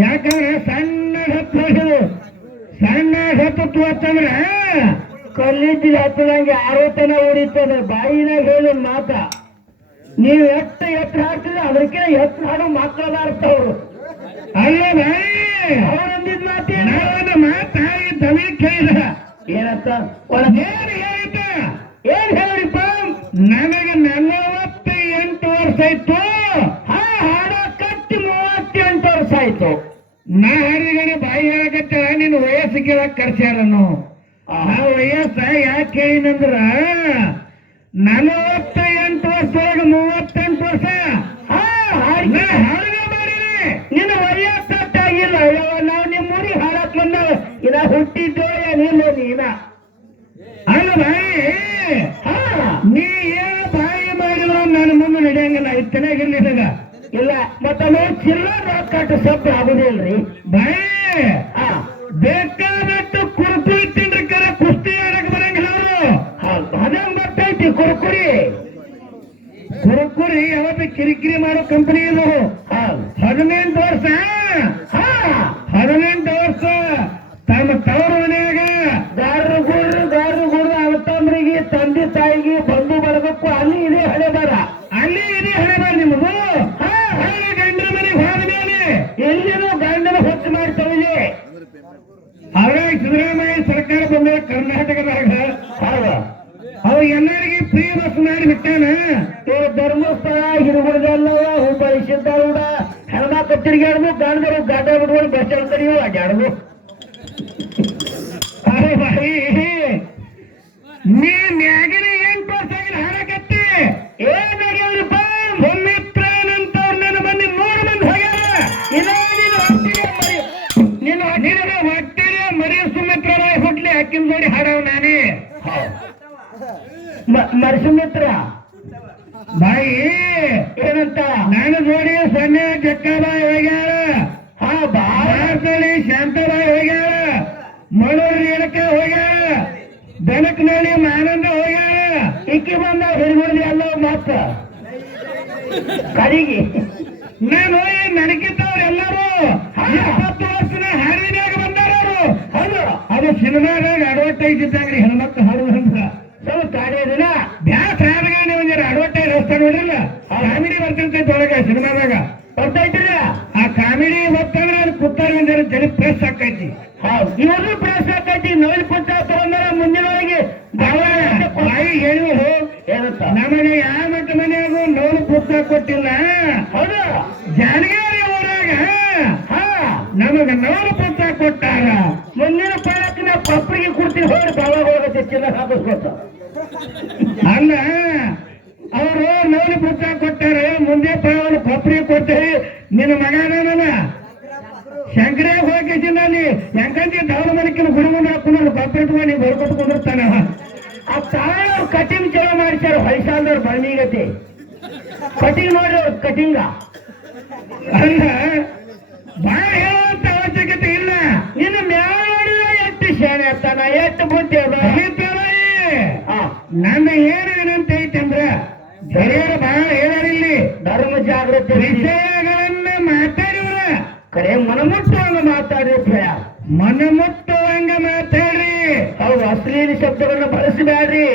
ಯಾಕಂದ್ರೆ ಸಣ್ಣ ಸತ್ತು ಸಣ್ಣ ಸತ್ತು ತೋತಂದ್ರೆ ಕಲ್ಲಿದ್ದಿಲ್ಲ ಹತ್ತದಂಗೆ ಆರೋಪನ ಉಳಿತದ ಬಾಯಿನಾಗ ಹೇಳಿದ ಮಾತ್ರ ನೀವು ಎತ್ತ ಎತ್ತರ ಹಾಕ್ತಿದ್ರೆ ಅದಕ್ಕೆ ಎತ್ತರ ಹಾಡು ಮಕ್ಕಳದ ಅರ್ಥ ಅವರು. ಅಲ್ಲದ ಅವರಂದಿದ್ ಮಾತಿ ಅವನ ಮಾತಾಗಿ ಕೇಳಿದ ಏನಂತ ಏನು ಏನ್ ಹೇಳಿಪ್ಪ ನನಗೆ ನಲವತ್ತ ಎಂಟು ವರ್ಷ ಇತ್ತು. ಬಂತು. ನಾರಿಗಳ ಬಾಯಿ ಆಗತ್ತ ನಿನ್ನ ವಯಸ್ಸು ಕೇಳಕ್ ಕರ್ಸ್ಯಾರ ನಾವು ಆ ವಯಸ್ಸ ಯಾಕೆ ಏನಂದ್ರ ನಲವತ್ತು இனிமேல் ಪಾವನ ಬುಕ್ಕ ಕೊಟ್ಟಾರೆ ಮುಂದೆ ಪಾವನ ಕೊಪ್ಪರಿ ಕೊಟ್ಟೆ ನಿನ್ನ ಮಗನ ಶಂಕರೇ ಹೋಗಿ ಜಿಲ್ಲೆ ಹೆಂಗಂದ್ರೆ ದಾವಣಮರಕ್ಕಿನ ಗುರುಮನ ಮುಕ್ತವಂಗ ಮಾತಾಡ್ರಿ. ಅವ್ರು ಅಶ್ಲೀಲ ಶಬ್ದವನ್ನು ಬಳಸಬೇಡ್ರಿ.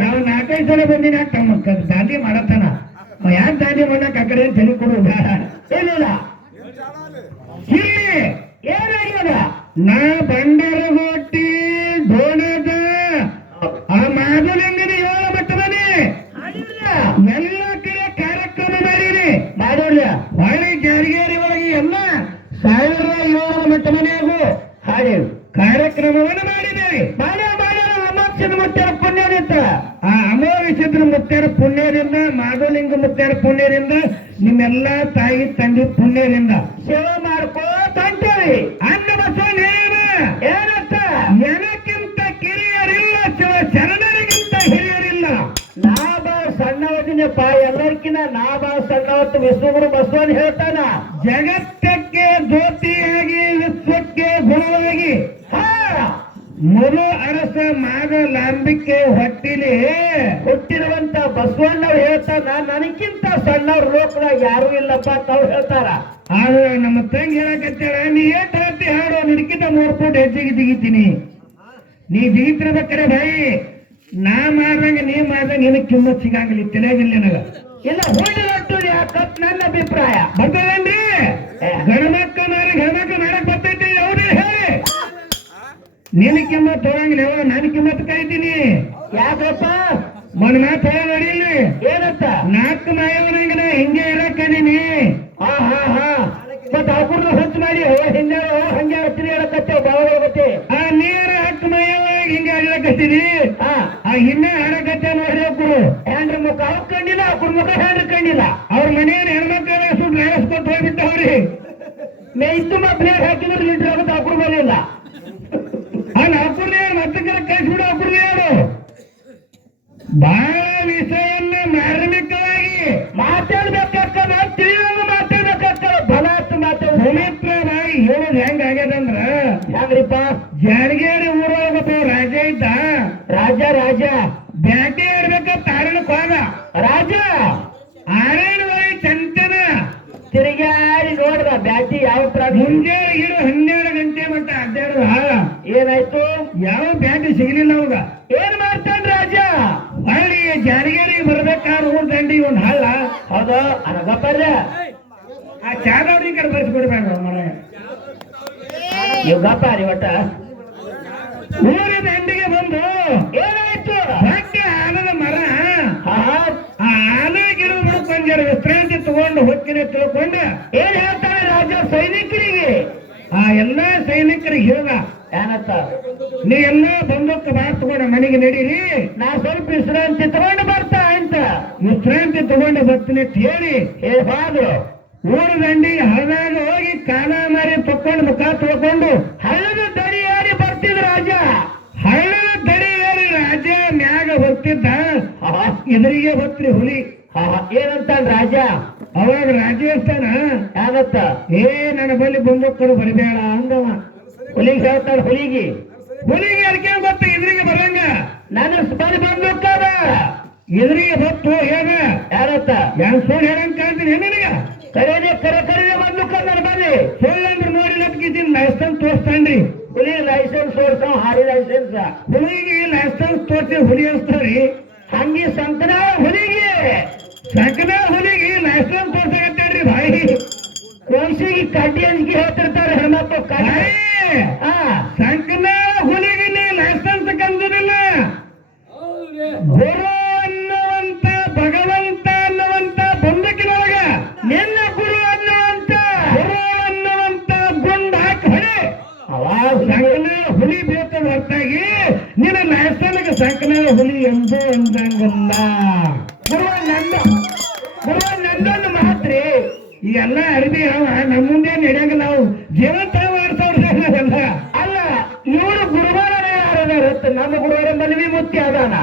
ನಾವು ನಾಲ್ಕೈದು ಸಲ ಬಂದಿನ ತಮ್ಮ ದಾಂಧಿ ಮಾಡತ್ತಾನ. ಯಾಕೆ ದಾಂಧಿ ಮಾಡಕ್ ಆ ಕಡೆ ತಲೆ ಕೊಡು ಇಲ್ಲ ಇಲ್ಲಿ ಏನಾಗ್ಯದ ನಾ ಬಂಡ ಅಮೋಘಿಸಿದ ಮುತ್ತೇರ ಪುಣ್ಯದಿಂದ ಆ ಅಮೋಘಿಸಿದ್ರ ಮುತ್ತೇರ ಪುಣ್ಯದಿಂದ ಮಾಧುಲಿಂಗ ಮುತ್ತೇರ ಪುಣ್ಯದಿಂದ ನಿಮ್ಮೆಲ್ಲ ತಾಯಿ ತಂದೆ ಪುಣ್ಯದಿಂದ ಸೇವೆ ಮಾಡ್ಕೋತ ಅಂತೇಳಿ ಅನ್ನ ಬಸವನ ಏನತ್ತ ನನಕ್ಕಿಂತ ಕಿರಿಯರಿಲ್ಲ ಶಿವ ಶರಣರಿಗಿಂತ ಹಿರಿಯರಿಲ್ಲ. ನಾ ಬಾವು ಸಣ್ಣವದಿನಪ್ಪ ಎಲ್ಲರ್ಕಿನ ನಾ ಸಣ್ಣವತ್ತು ವಿಶ್ವಗುರು ಬಸವನ್ ಹೇಳ್ತಾನ. ಜಗತ್ತಕ್ಕೆ ಜ್ಯೋತಿ ಮಾನ ಲಾಂಬಿಕೆ ಹೊಟ್ಟಿಲಿ ಹುಟ್ಟಿರುವಂತ ಬಸವಣ್ಣ ಹೇಳ್ತಾನ ನನಗಿಂತ ಸಣ್ಣ ಲೋಕದಾಗ ಯಾರು ಇಲ್ಲಪ್ಪ ತಾವು ಹೇಳ್ತಾರ. ಆದ್ರೆ ನಮ್ಮ ತಂಗಿ ಹೇಳಕತ್ತಾರ ನೀ ಏನ್ ಹೇಳ್ತಿ ಹಾಡು? ನಿನಗಿಂತ ಮೂರ್ ಫೂಟ್ ಹೆಚ್ಚಿಗೆ ಜಿಗಿತೀನಿ ನೀ ಜಿಗಿತಿರ್ಬೇಕಾರೆ ಬಾಯಿ, ನಾ ಮಾಡ್ದಂಗ ನೀ ಮಾಡ್ದಂಗ ನಿನಗೆ ಕಿಮ್ಮತ್ ಸಿಗಂಗಿಲ್ಲ ತಿಳಿಯಾಗಿಲ್ಲ ನನಗ. ಇಲ್ಲ ಹುಳ್ಳಿ ರಟ್ಟು ನನ್ನ ಅಭಿಪ್ರಾಯ. ಬರ್ತದೇನ್ರಿ ಗಣಮಕ್ಕ ಮಾರಿ ನಿನ ಕಿಮ್ಮತ್ ಹೋಗಂಗಿಲ್ಲ ಯಾವ ನಾನು ಕಿಮ್ಮತ್ ಕಾಯ್ತೀನಿ ಯಾಕಪ್ಪ ಮನ್ ಮಾತು ಹೇಳ ಏನತ್ತ ನಾಲ್ಕು ಮಾಯವನಂಗ ನಾ ಹಿಂಗೆ ಇರಕ್ಕದೀನಿ ಹಾ ಹಾ ಹಾ. ಮತ್ತ ಅವ್ರನ್ನ ಹುಚ್ಚು ಮಾಡಿ ಹಿಂದೆ ಹಂಗೆ ಹತ್ತಿರ ಹೇಳಕತ್ತೆ ಬಾವ ಹೋಗತ್ತೆ ಆ ನೀರ ಹತ್ತು ಮಾಯವ ಹಿಂಗೆ ಹೇಳಕತ್ತೀನಿ ಆ ಹಿಂದೆ ಹಾಡಕತ್ತೆ ನೋಡ್ರಿ ಒಬ್ರು ಹ್ಯಾಂಡ್ರ ಮುಖ ಅವ್ರ ಕಂಡಿಲ್ಲ ಅವ್ರ ಮುಖ ಹ್ಯಾಂಡ್ರ ಕಂಡಿಲ್ಲ ಮುಂಜಾನೆ ಇರು ಹನ್ನೆರಡು ಗಂಟೆ ಮಟ್ಟ ಅಡ್ಡಾಡುದು ಹಾಳ. ಏನಾಯ್ತು? ಯಾವ ಬ್ಯಾಂಕ್ ಸಿಗಲಿಲ್ಲ ಅವಾಗ. ಏನ್ ಮಾಡ್ತಾನ ರಾಜ? ಹಳ್ಳಿ ಜಾರಿಗೇರಿ ಬರ್ಬೇಕಾದ್ರೆ ಊರ್ ದಂಡಿ ಒಂದ್ ಹಳ್ಳ ಹೌದು ಅನಗಪ್ಪರ್ರ ಆ ಚಾದವ್ರಿ ಕಡೆ ಬರ್ಸ್ಕೊಡ್ಬೇಕು ಮನೆ. ಯುಗಪ್ಪ ರೀ ಒಟ್ಟ. ಊರಿ ದಂಡಿಗೆ ಬಂದು ಏನಾಯ್ತು? ಹೊಟ್ಟೆ ಆಲದ ಮರ. ಆ ಆ ಆಲ ಗಿಡ ಕೊಂಜರ ವಿಶ್ರಾಂತಿ ತಗೊಂಡು ಹೊಕ್ಕಿನ ತಿಳ್ಕೊಂಡು ಏನ್ ಹೇಳ್ತಾನೆ ರಾಜ ಸೈನಿಕರಿಗೆ ಆ ಎಲ್ಲಾ ಸೈನಿಕರಿಗೆ ಹೇಳ. ಏನತ್ತ? ನೀ ಎಲ್ಲ ಬಂದೂಕ ಬಾರ್ ತಗೊಂಡ ಮನೆಗೆ ನಡೀರಿ. ನಾ ಸ್ವಲ್ಪ ವಿಶ್ರಾಂತಿ ತಗೊಂಡು ಬರ್ತಾ ಅಂತ. ವಿಶ್ರಾಂತಿ ತಗೊಂಡು ಬರ್ತೀನಿ ಅಂತ ಹೇಳಿ. ಏ ಹೋದ್ರು ಊರು ದಂಡಿ ಹಳದಾಗ ಹೋಗಿ ಕಾಲ ಮಾರಿ ತಕ್ಕೊಂಡು ಮುಖ ತೊಳ್ಕೊಂಡು ಹಳ್ಳದ ದಡಿ ಏರಿ ಬರ್ತಿದ್ ರಾಜ. ಹಳ್ಳದ ದಡಿ ಏರಿ ರಾಜ ಮ್ಯಾಗ ಬರ್ತಿದ್ದ. ಇದರಿಗೆ ಬರ್ತ್ರಿ ಹುಲಿ. ಏನಂತ ರಾಜ? ಅವಾಗ ರಾಜಸ್ಥಾನ ಯಾವತ್ತ? ಏ ನನ್ನ ಬಳಿ ಬಂದೂಕರು ಬರಬೇಡ ಅಂದವ. ಹುಲಿಗೆ ಹೇಳ್ತಾಳ ಹುಲಿಗಿ. ಹುಲಿಗೆ ಅದಕ್ಕೆ ಬತ್ತ ಇದ್ರಿಗೆ ಬರಂಗ. ನಾನು ಬರಿ ಬಂದ್ಬಿಟ್ಟದ ಇದ್ರಿಗೆ ಬತ್ತು ಹೇಗ ಯಾರತ್ತ? ಯಾನ್ ಸುಳ್ಳು ಹೇಳಂಗ್ ಕಾಣ್ತೀನಿ ನಿನಗ. ಕರೆಯದೆ ಕರೆ ಕರೆನೆ ಬಂದು ನನ್ನ ಬನ್ನಿ ಸುಳ್ಳಂದ್ರೆ ನೋಡಿ ಲಟ್ಕಿದ್ದೀನಿ ಲೈಸೆನ್ಸ್ ತೋರಿಸ್ತಾನ್ರಿ. ಹುಲಿ ಲೈಸೆನ್ಸ್ ಓಡ್ಸೋ ಹಾರಿ ಲೈಸೆನ್ಸ್. ಹುಲಿಗೆ ಲೈಸೆನ್ಸ್ ತೋರ್ಸಿ ಹುಲಿ ಅನ್ಸ್ತಾವ್ರಿ ಹಂಗೆ ಸಂಕನ ಹುಲಿಗೆ. ಸಕಲ ಹುಲಿಗೆ भारतीय की होते तो रहना तो कर ಎಲ್ಲ ಅರ್ಬಿ ಅವ ನಮ್ಮ ಮುಂದೆ ನಡೆಯಂಗ ನಾವು ಜೀವಂತ ಮಾಡ್ತವ್ರೆ ಅಲ್ಲ ಇವರು ಗುರುವಾರ ಯಾರದಾರ ನಮ್ಮ ಗುರುವಾರ ಮನವಿ ಮುಖ್ಯ ಅದಾನ?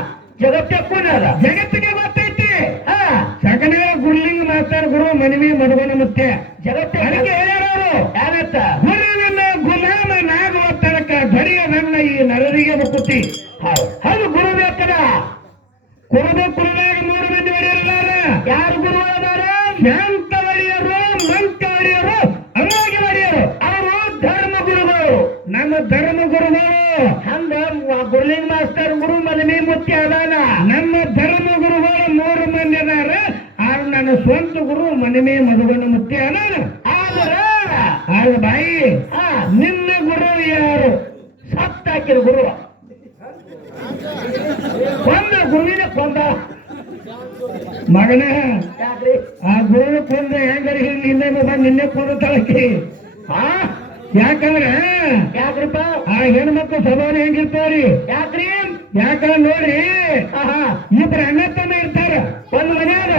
ಜಗತ್ತಕ್ಕೂ ಅದ ಜಗತ್ತಿಗೆ ಗೊತ್ತೈತಿ. ಸಕಲ ಗುರುಲಿಂಗ ಮಾತಾಡ ಗುರು ಮನವಿ ಮದುವನ ಮುತ್ತೆ ಮನಮೇ ಮಧುವನ ಮುತ್ತೆ ಅದಾನ ಆದ್ರೆ ಆಗ ಬಾಯಿ ನಿನ್ನ ಗುರು ಯಾರು? ಸತ್ತಾಕಿರ ಗುರು. ಕೊಂದ ಗುರುವಿನ ಕೊಂದ. ಮಗನ ಆ ಗುರು ಕೊಂದ ಹೆಂಗರಿ? ನಿನ್ನೆ ಬಂದು ನಿನ್ನೆ ಕೊಂದ ತಳಕಿ ಹಾ ಯಾಕಂದ್ರ ಯಾಕ್ರಿಪ್ಪ ಆ ಹೆಣ್ಮಕ್ಳು ಸ್ವಭಾವ ಹೆಂಗಿರ್ತಾವ್ರಿ ಯಾಕ್ರಿ ಯಾಕಂದ್ರ ನೋಡ್ರಿ ಆಹಾ ಇಬ್ರು ಅಣ್ಣ ತಮ್ಮ ಇರ್ತಾರ ಒಂದ್ ಮನ್ಯಾಗ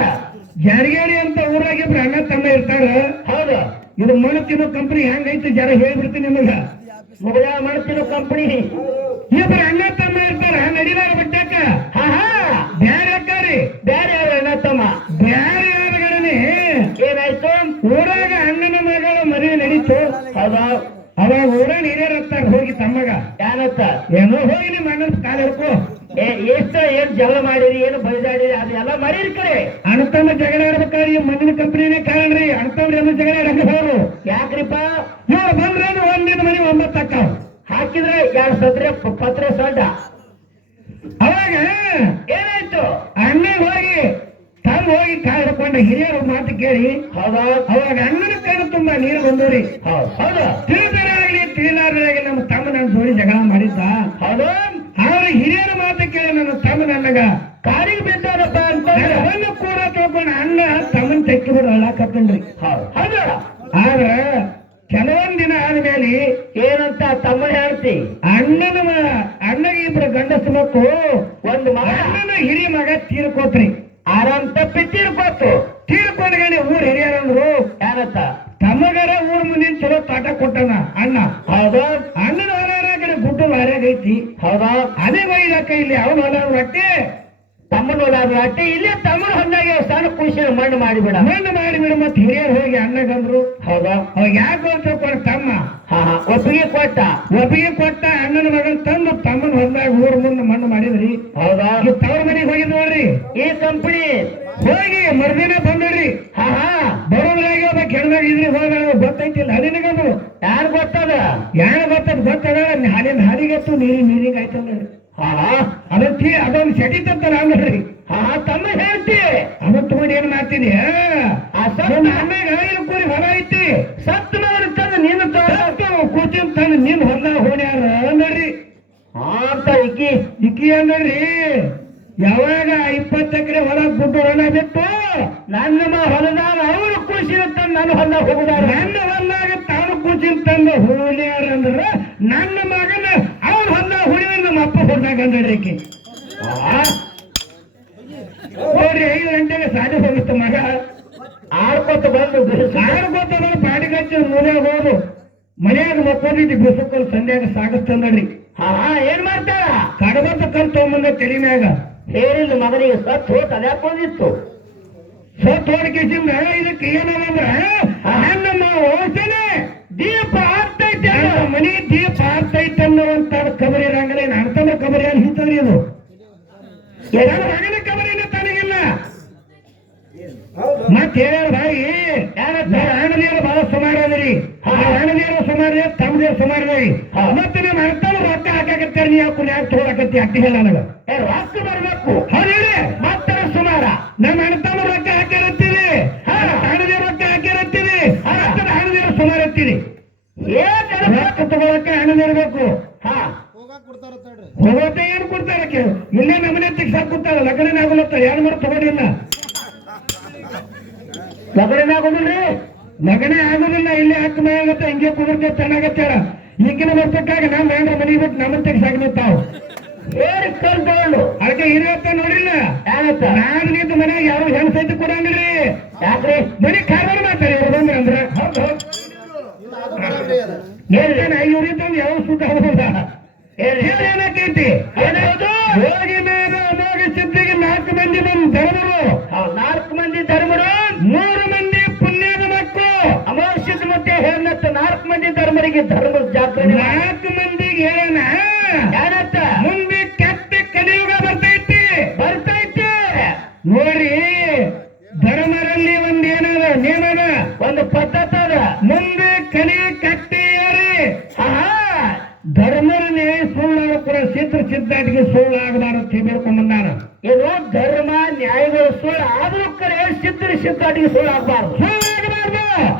ಜಾರಿಗೇರಿ ಅಂತ ಊರಾಗ ಇಬ್ರು ಅಣ್ಣ ಇರ್ತಾರ ಹೌದು. ಇದು ತಿನ್ನೋ ಕಂಪನಿ ಹೆಂಗೈತಿ ಜನ ಹೇಳ್ಬಿಡ್ತೀನಿ ನಿಮಗ. ಮುಗಳ ಮಾಡ್ತಿರೋ ಕಂಪನಿ ಇಬ್ರು ಅಣ್ಣ ತಮ್ಮ ಇರ್ತಾರ ನಡಿದಾರ ಹಾ ಬ್ಯಾರೆ ಅಕ್ಕಾರಿ ಬ್ಯಾರೆ ಅವ್ರ ಅಣ್ಣ ತಮ್ಮ. ಬ್ಯಾರೆ ಯಾರುಗಳನೆ ಏನಾಯ್ತು? ಊರಾಗ ಅಣ್ಣನ ಮಗಳ ಮದುವೆ ನಡೀತು. ಹೌದಾ. ಅವ ಊರಾಗ ಹಿರಿಯರ್ ಹತ್ತಾರ ಹೋಗಿ ತಮ್ಮಗ ಯಾನತ್ತ? ಏನೋ ಹೋಗಿ ನಿಮ್ಮ ಅಣ್ಣನ ಕಾಲ ಹಿಡ್ಕೋ ಏ ಎಷ್ಟು ಏನ್ ಜಗಳ ಮಾಡಿರಿ ಏನು ಬೈದಾಡಿರಿ ಅದೆಲ್ಲ ಮಾಡಿರಿ ಹಿರಿಯರ ಮಾತು ಕೇಳಿ ಹೌದಾ? ಅವಾಗ ಅಣ್ಣನ ಕಣ್ಣು ತುಂಬಾ ನೀರು ಬಂದವ್ರಿ ಹೌದು? ತಿಳಿಲಾರದಾಗಲಿ ನಮ್ಮ ತಮ್ಮ ನನ್ನ ಜೋಡಿ ಜಗಳ ಮಾಡಿದ್ದ. ಹೌದು? ಆದ್ರೆ ಹಿರಿಯರ ಮಾತು ಕೇಳಿ ನನ್ನ ತಮ್ಮ ನನಗ ಕಾರಿಗೆ ಬಿದ್ದಾರಪ್ಪ ಅಂತ ಅವನ್ನ ಕೂಡ ತಿಳ್ಕೊಂಡು ಅಣ್ಣ ತಮ್ಮನ್ ತೆಕ್ಕಿ ಬಿಡು ಅಳ್ಳಾಕತ್ತನ್ರಿ. ಹೌದು. ಆದ್ರ ಕೆಲವೊಂದ್ ದಿನ ಆದ್ಮೇಲೆ ಏನಂತ ತಮ್ಮ ಹೇಳ್ತಿ? ಅಣ್ಣನ ಅಣ್ಣಗೆ ಇಬ್ರು ಗಂಡಸ ಮಕ್ಕಳು ಒಂದು ಅಣ್ಣನ ಹಿರಿಯ ಮಗ ತೀರ್ಕೋತ್ರಿ. ತಮ್ಮಗರ ಊರ್ ಮುಂದಿನ ಚಲೋ ಪಾಠ ಕೊಟ್ಟನ ಅಣ್ಣ. ಹೌದಾ? ಅಣ್ಣನ ಹೊಲ ಕಡೆ ಗುಡ್ಡು ಐತಿ ಹೌದಾ? ಅದೇ ಬೈದಾಕ ಇಲ್ಲಿ ಅವನು ಹೊಲ ರೊಟ್ಟಿ. ತಮ್ಮನ ಹೊಲಾದ್ರು ಅಟ್ಟೆ ಇಲ್ಲೇ ತಮ್ಮನ ಹೊಂದಾಗೆ ಸಣ್ಣ ಖುಷಿ ಮಣ್ಣು ಮಾಡಿಬಿಡ. ಮಣ್ಣು ಮಾಡಿಬಿಡ ಮತ್ತೆ ಹಿರಿಯರು ಹೋಗಿ ಅಣ್ಣಗಂದ್ರು ಹೌದಾ? ಯಾಕೆ ಕೊಡ ತಮ್ಮ. ಒಪ್ಪಿಗೆ ಕೊಟ್ಟ? ಒಪ್ಪಿಗೆ ಕೊಟ್ಟ ಅಣ್ಣನ ಮಗನ ತಂದು ತಮ್ಮನ ಹೊಲದಾಗ ಊರ್ ಮುಂದೆ ಮಣ್ಣು ಮಾಡಿದ್ರಿ. ಹೌದಾ? ತವ್ರ ಮನೆಗೆ ಹೋಗಿದ್ ನೋಡ್ರಿ. ಈ ಕಂಪನಿ? ಹೋಗಿ ಮರ್ದಿನ ಬಂದ್ರಿ. ಹಾ ಹಾ. ಬರೋದ್ರಾಗ ಇದ್ರಿ ಹೋದ ಗೊತ್ತೈತಿಲ್ಲ ನಿನಗದು ಯಾರು ಗೊತ್ತದ? ಯಾರು ಗೊತ್ತದ? ಗೊತ್ತದ. ಹಾಲಿನ ಹಾಲಿಗತ್ತು ನೀರಿ ನೀರಿಗೆ ಆಯ್ತಲ್ಲ. ತೀ ಅದೊಂದು ಸೆಟಿತಂತಾರ ಅಂದ್ರಿ ಮನ್ಯಾಗ ಮಕ್ಕೊಂಡಿದ್ದು ಬಿಸುಕಲ್ ಸಂಧ್ಯಾಗ ಸಾಗಿಸ್ತಂದ್ರಿ ಹಾ ಏನ್ ಮಾಡ್ತಾರ? ಕಡಬದ ಕಲ್ ತಗೊಂಬಂದ ತಲೆ ಮ್ಯಾಗ. ಹೇರಿಲ್ಲ ಮಗನಿಗೆ ಸತ್ ಹೋತ್ ಅದ್ಯಾಕ್ ಬಂದಿತ್ತು ಸತ್ ಹೋಡ್ಕಿಸಿಂದ ಇದಕ್ಕೆ ಏನಂದ್ರ ಓಸನೆ ದೀಪ ಆಗ್ತೈತೆ ಮನೆ ದೀಪ ಆಗ್ತೈತೆ ಅನ್ನುವಂತ ಕಬರಿ ರಂಗಲೇ ಅರ್ಥನ ಕಬರಿ ಅಲ್ಲಿ ಹಿಂತದ್ರಿ ಇದು ನನ್ನ ಮಗನ ಕಬರಿನ ಮತ್ ಹೇಳ್ಯಾರ ಬಾಯಿ ಆಣದೇವರು ಬಹಳ ಸುಮಾರು ಅದ್ರಿ ಆಣದೇವರು ಸುಮಾರು ತಮ್ಮದೇವ್ ಸುಮಾರು ಅದ್ರಿ. ಮತ್ತೆ ನಿಮ್ಮ ಅರ್ಥನ ರೊಕ್ಕ ಹಾಕಾಕತ್ತೀರ ನೀ ಯಾಕೆ ಯಾಕೆ ತಗೊಳಕತ್ತಿ ಅಟ್ಟಿ ಹೇಳ ನನಗ? ರೊಕ್ಕ ಬರ್ಬೇಕು. ಹೌದಿಲ್ಲ ಮತ್ತರ ಸುಮಾರ? ನಮ್ಮ ಅಣ್ಣತಮ್ಮ ¿Quién viene aquí? ¿Quién ಕರೆ ಸಿದ್ದಾಟಿಗೆ ಸುಳ್ಳು ಆಗಬಾರ್ದು.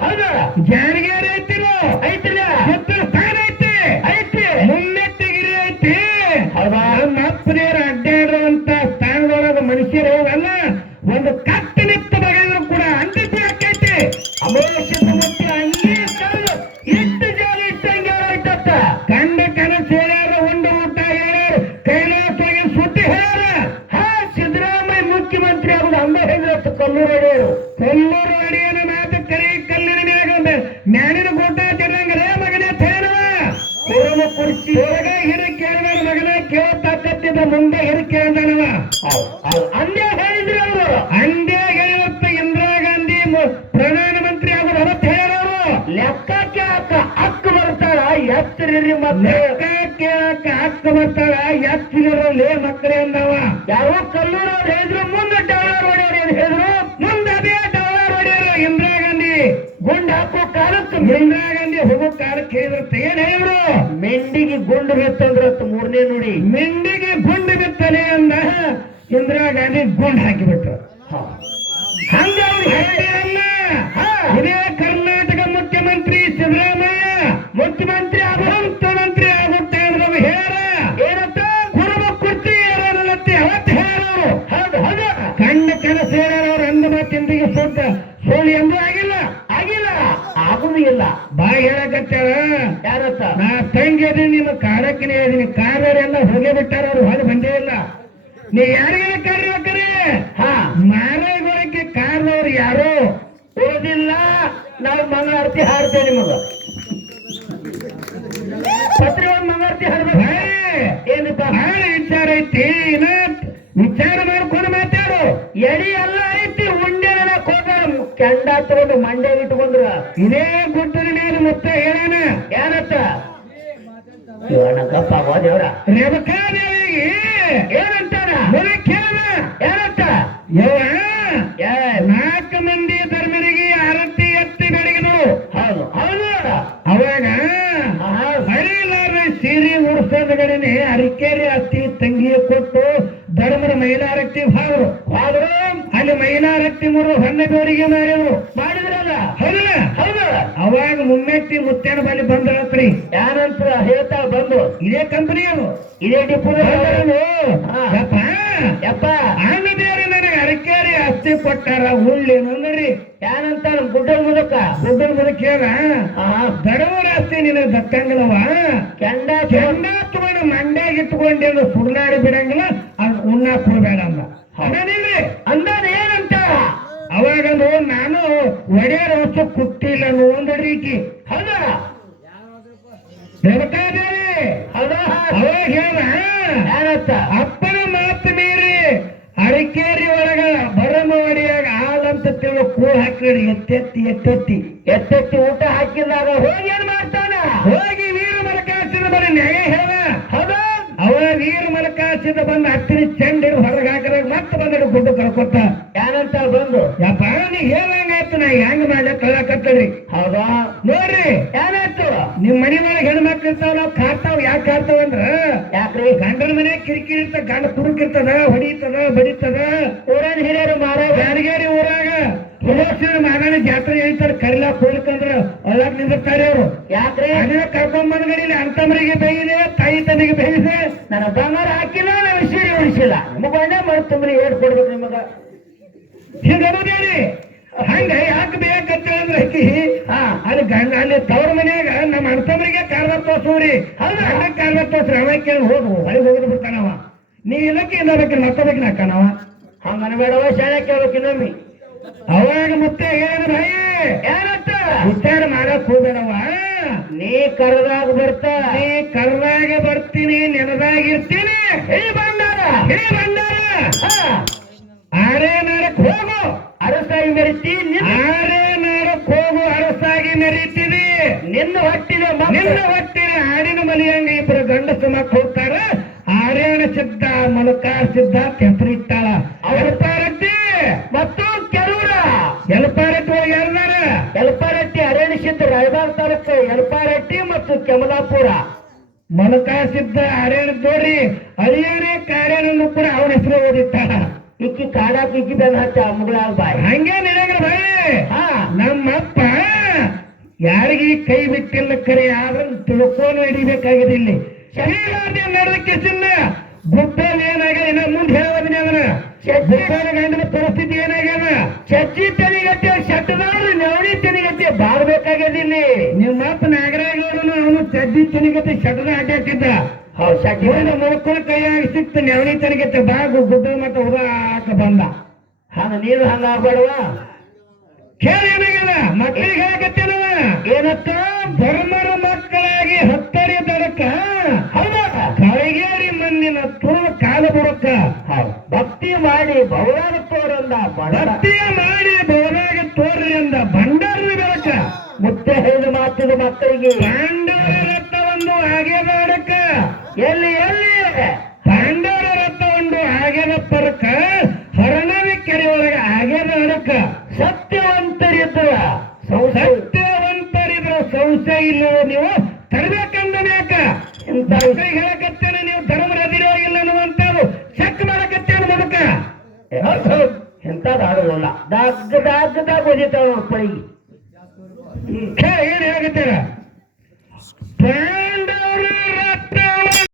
ಹೌದು. ಜಾರಿಗೇರಿ ಐತಿರೋ ಐತಿಲ್ಲ ಕೇಳತ್ತಾಕತ್ತಿದ್ದ ಮುಂದೆ ಹಿರಿ ಕೇಳಿದನವ ಅಂದೇ ಹೇಳಿದ್ರು ಅವರು. ಅಂದೇ ಹೇಳಿವತ್ತ ಇಂದಿರಾ ಗಾಂಧಿ ಪ್ರಧಾನ ಮಂತ್ರಿ ಅವರು ಅವತ್ತು ಹೇಳೋರು. ಲೆಕ್ಕಕ್ಕೆ ಅಕ್ಕ ಅಕ್ಕ ಬರ್ತಾಳ ಎತ್ತರಿರಿ ಮತ್ತೆ. ಲೆಕ್ಕ ಕೇಳಕ್ಕ ಅಕ್ಕ ಬರ್ತಾಳ ಎತ್ತಿರಲೇ ವಿಚಾರ ಅವಾಗ ಮುಮ್ಮೆತ್ತಿ ಮುತ್ತೇನ ಬಳಿ ಬಂದ್ರಿ ಯಾರಂತ ಹೇಳ್ತಾ ಬಂದು? ಇದೇ ಕಂಪನಿ ಅದು. ಇದೇ ಡಿಪೋ. ಯಪ್ಪ. ಯಪ್ಪ. ಆಂಗದೇವ್ರು ನನಗೆ ಅರಿಕೇರಿ ಅತ್ತಿ ಕೊಟ್ಟಾರ ಹುಳ್ಳೇನಂದ್ರಿ ಯಾರಂತ ಗುಡ್ಡ ಮುದಕ? ಗುಡ್ಡ ಮುದಕ್ ಹೇಳ. ಆ ದಡವರ ಆಸ್ತಿ ನಿನಗೆ ದಕ್ಕಂಗಿಲ್ಲವ ಕೆಂಡ ಕೆಂಡ ತಗೊಂಡು ಮಂಡ್ಯಾಗ ಇಟ್ಕೊಂಡೇನು ಸುಡ್ನಾಡಿ ಬಿಡಂಗಿಲ್ಲ ಅದು ಉಣ್ಣಾಕ್ ಹೋಗ್ಬೇಡ ಅಂದ ಅದೇನಿಲ್ರಿ ಅಂದಾನ ಏನಂತ ಅವಾಗನು ನಾನು ಒಡೆಯರ ವಸ್ತು ಕುಟ್ಟಿಲ್ಲ ನೋಂದ್ರಿ ಈಕಿ ಹೌದಾ? ರೇವಕಾದೇವಿ ಹೌದಾ? ಅವಾಗ ಹೇಳ. ಯಾರತ್ತ? ಅಪ್ಪನ ಮಾತು ಮೀರಿ ಅಡಿಕೇರಿ ಒಳಗ ಬರಮ ಒಡೆಯಾಗ ಹಾಲಂತ ತಿಳು ಕೂಳ್ ಹಾಕಿಡಿ ಎತ್ತೆತ್ತಿ ಎತ್ತೆತ್ತಿ. ಎತ್ತೆತ್ತಿ ಊಟ ಹಾಕಿದಾಗ ಹೋಗಿ ಏನ್ ಮಾಡ್ತಾನ? ಹೋಗಿ ವೀರ ಮಲಕಾಸಿದ ಬರೀ ನ್ಯಾಯ ಹೇಳ. ಹೌದಾ? ಅವ ವೀರ ಮಲಕಾಸಿದ ಬಂದ ಹತ್ತಿರ ಚೆಂಡಿ ಹೊರಗೆ ಹಾಕಿದಾಗ ಮತ್ತೆ ಬಂದಡು ಗುಡ್ಡು ಕಳ್ಕೊತ ಯಾರಂತ ಬಂದು ಯಪ್ಪ ನೀ ಹೇಳಂಗಾಯ್ತು ನಾ ಹೆಂಗ್ ಮಾಡ್ಲಿ ಕಳ್ಳಕತ್ತದ್ರಿ ಹೌದಾ ನೋಡ್ರಿ ಯಾರಾಯ್ತು ನಿಮ್ ಮನಿ ಒಳಗೆ ಹೆಣ್ಮಕ್ಳು ಇರ್ತಾವ ನಾವು ಕಾಡ್ತಾವ್ ಯಾಕೆ ಕಾಡ್ತಾವ ಅಂದ್ರ? ಯಾಕ್ರಿ? ಗಂಡನ ಮನೆ ಕಿರಿಕಿರಿ ಇರ್ತ ಗಂಡ ಕುಡುಕಿರ್ತದ ಹೊಡಿತದ ಬಡಿತದ. ಊರನ್ ಹಿರಿಯರು ಮಾರೋ ಬ್ಯಾಡಗೇರಿ ಊರಾಗ ಸುಭಾಷಿನ ಮಗನ ಜಾತ್ರೆ ಹೇಳ್ತಾರೆ ಕರಿಲಾ ಹೋಗ್ಲಿಕ್ಕಂದ್ರ ಒಳಗ್ ನಿಂದಿರ್ತಾರೆ ಅವರು. ಯಾಕ್ರಿ? ಅದೇ ಕರ್ಕೊಂಡ್ ಬಂದ್ಗಡಿಲಿ ಅಂತಮರಿಗೆ ಬೇಯಿದೆ ತಾಯಿ ತನಿಗೆ ಬೇಯಿದೆ. ನನ್ನ ಬಂಗಾರ ಹಾಕಿಲ್ಲ ನಾನು ಸೀರೆ ಉಳಿಸಿಲ್ಲ ಮರ್ತುಂಬ್ರಿ ಹೇಳ್ ಕೊಡ್ಬೇಕು ನಿಮಗ ಹಿಂಗರಿ ಹಂಗ ಯಾಕೆ ಬೇಕಂತ ಹೇಳಿದ್ರೆ ಆಕಿ ಹಾ ಅಲ್ಲಿ ಗಂಡ ಅಲ್ಲಿ ತವ್ರ ಮನ್ಯಾಗ ನಮ್ಮ ಅಣ್ತಮ್ಮರಿಗೆ ಕಾರ್ದ ತೋರ್ಸೂರಿ ಹೌದಾ? ಅಣ್ಣ ಕಾರ್ದ ತೋರ್ಸ್ರಿ ಅವ ಕೇಳಿ ಹೋಗು ಹೊಳಿಗೆ ಹೋಗಿದ್ ಬಿಡ್ತಾನವ ನೀ ಇಲ್ಲಕ್ಕೆ ಇನ್ನೊಬ್ಬಕ್ಕೆ ಮತ್ತೊಬ್ಬಕ್ಕೆ ನಾಕನವ ಹಂಗ ಅನ್ಬೇಡವ ಶಾಲೆ ಕೇಳ್ಬೇಕು ಇನ್ನೊಮ್ಮೆ. ಅವಾಗ ಮತ್ತೆ ಹೇಳಿದ್ರ ಭಯ ಏನಂತ? ವಿಚಾರ ಮಾಡಕ್ ಹೋಗ್ಬೇಡವ. ನೀ ಕರ್ದಾಗ ಬರ್ತ. ನೀ ಕರ್ದಾಗ ಬರ್ತೀನಿ ನೆನದಾಗಿರ್ತೀನಿ ಈ ಬಂಡಾರ ಹೇ ಬಂಡಾರ ಹಾ. ಆರೇ ನಾಡಕ್ ಹೋಗು. ಅರಸಾಗಿ ಮೆರಿತಿ ನಿನ್ನ ಆರೇ ನಾಡಕ್ ಹೋಗು ಅರಸಾಗಿ ಮೆರೀತಿದಿ. ನಿನ್ನ ಹೊಟ್ಟಿದ ನಿನ್ನ ಹೊಟ್ಟಿನ ಹಿಡಿಬೇಕಾಗಿದೆ ಇಲ್ಲಿ. ಶರೀರಾರ್ಯ ನಡೆದಕ್ಕೆ ಚಿನ್ನ. ಗುಡ್ಡಲ್ಲಿ ಏನಾಗ್ಯದ ಇನ್ನ ಮುಂದೆ ಹೇಳೋದಿನ ಅದನ್ನ ಗುಡ್ಡದ ಗಂಡನ ಪರಿಸ್ಥಿತಿ ಏನಾಗ್ಯದ? ಚಚ್ಚಿ ತೆನಿಗತ್ತೆ ಶಟ್ಟದಾಡ್ರಿ ನವಣಿ ತೆನಿಗತ್ತೆ ಬಾಳ್ಬೇಕಾಗ್ಯದ ಇಲ್ಲಿ. ನಿಮ್ಮಪ್ಪ ನಾಗರಾಜನು ಅವನು ಚಜ್ಜಿ ತೆನಿಗತ್ತೆ ಶಟದ ಅಡ್ಡಾಡ್ತಿದ್ದ ಹೌದು ಶಟ್ಟಿ ಇವನ ಮುಳ್ಕೊಳ ಕೈಯಾಗಿ ಸಿಕ್ತು ನೆವಣಿ ತೆನಿಗತ್ತೆ ಬಾಗು ಗುಡ್ಡ ಮತ್ತೆ ಉದಾಕ ಬಂದ. ಹಂಗ ನೀರು ಹಂಗ ಆಗ್ಬೇಡವಾ? ಕೇಳಿ ಏನಾಗ್ಯದ? ಮಕ್ಕಳಿಗೆ ಹೇಳಕತ್ತೇನವ? ಏನತ್ತ? ಧರ್ಮರ ಮಕ್ಕಳಾಗಿ ಹೌದಾ ಕಳಗೇರಿ ಮಂದಿನ ತುಳು ಕಾಲ ಬರುತ್ತ ಭಕ್ತಿ ಮಾಡಿ ಭಗವಾನ ತೋರಂದ ಮಾಡಿ ಭಕ್ತಿಯ ಮಾಡಿ